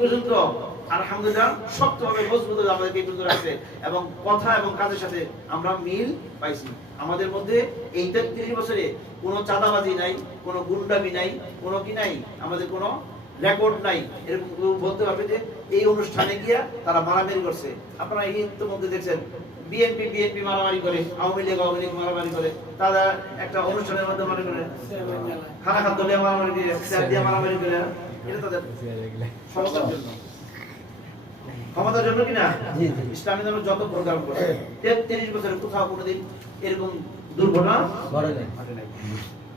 পর্যন্ত আলহামদুলিল্লাহ শক্তভাবে মজবুত আমাদেরকে এই পর্যন্ত রাখছে এবং কথা এবং কাজের সাথে আমরা মিল পাইছি। আমাদের মধ্যে এই ৩৩ বছরে কোনো চাঁদাবাজি নাই, কোনো গুন্ডামি নাই, কোনো কি নাই, আমাদের কোনো রেকর্ড নাই। এরকম বলতে পারবে যে এই অনুষ্ঠানে গিয়া তারা মারামারি করছে। আপনারা এই তো মধ্যে দেখছেন বিএনপি মারামারি করে, আওয়ামী লীগ মারামারি করে, তারা একটা অনুষ্ঠানের মধ্যে মারামারি করে, খানা খাদ্য দিয়ে মারামারি করে, স্যার দিয়ে মারামারি করে, এটা তাদের সমস্যার জন্য, ক্ষমতার জন্য কিনা। ইসলামী ধর্ম যত প্রোগ্রাম করে ৩৩ বছরে কোথাও কোনোদিন এরকম দুর্ঘটনা ঘটে নাই।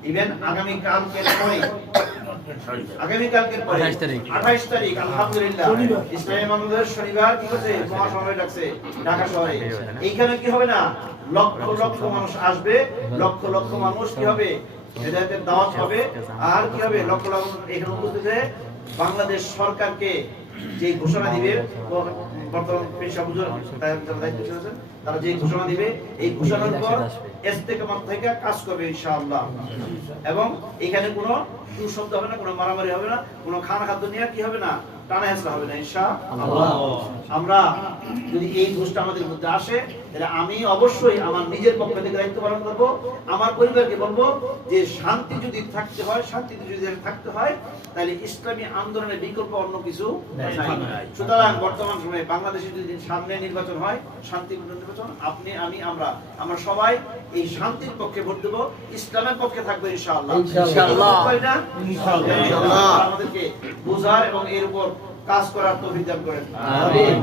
ইভেন আগামীকালকের পরে 28 তারিখ আলহামদুলিল্লাহ ইসলামী বাংলাদেশ শনিবার কি হচ্ছে মহাসমাবেশ ডাকছে ঢাকা শহরে। এইখানে কি হবে না, লক্ষ লক্ষ মানুষ আসবে, লক্ষ লক্ষ মানুষ কি হবে হেদায়েতের দাওয়াত হবে। আর কি হবে, লক্ষ লক্ষ এখানে উপস্থিত হয়ে বাংলাদেশ সরকারকে যে ঘোষণা দিবে, বর্তমান পেশা বুঝুন দায়িত্ব ছিলেন, তারা যে ঘোষণা দিবে এই ঘোষণার পর ইস্তেকামত থেকে কাজ করবে ইনশাআল্লাহ। এবং এখানে কোনো দুঃশব্দ হবে না, কোনো মারামারি হবে না, কোনো খানা খাদ্য নিয়ে কি হবে না, টানা হেঁচড়া হবে না ইনশাআল্লাহ। আমরা যদি এই ঘোষটা আমাদের মধ্যে আসে, তাহলে আমি অবশ্যই আমার নিজের পক্ষ থেকে দায়িত্ব পালন করব, আমার পরিবারকে বলবো যে শান্তি যদি থাকতে হয়, শান্তিতে যদি থাকতে হয়, তাহলে ইসলামী আন্দোলনের বিকল্প অন্য কিছু নাই। সুতরাং বর্তমান সময়ে বাংলাদেশে যদি সামনে নির্বাচন হয়, শান্তিপূর্ণ নির্বাচন, আপনি আমরা সবাই এই শান্তির পক্ষে ভোট দেব, ইসলামের পক্ষে থাকবো ইনশাআল্লাহ। আমাদেরকে বোঝার এবং এর উপর কাজ করার তৌফিক দান করেন। আমিন।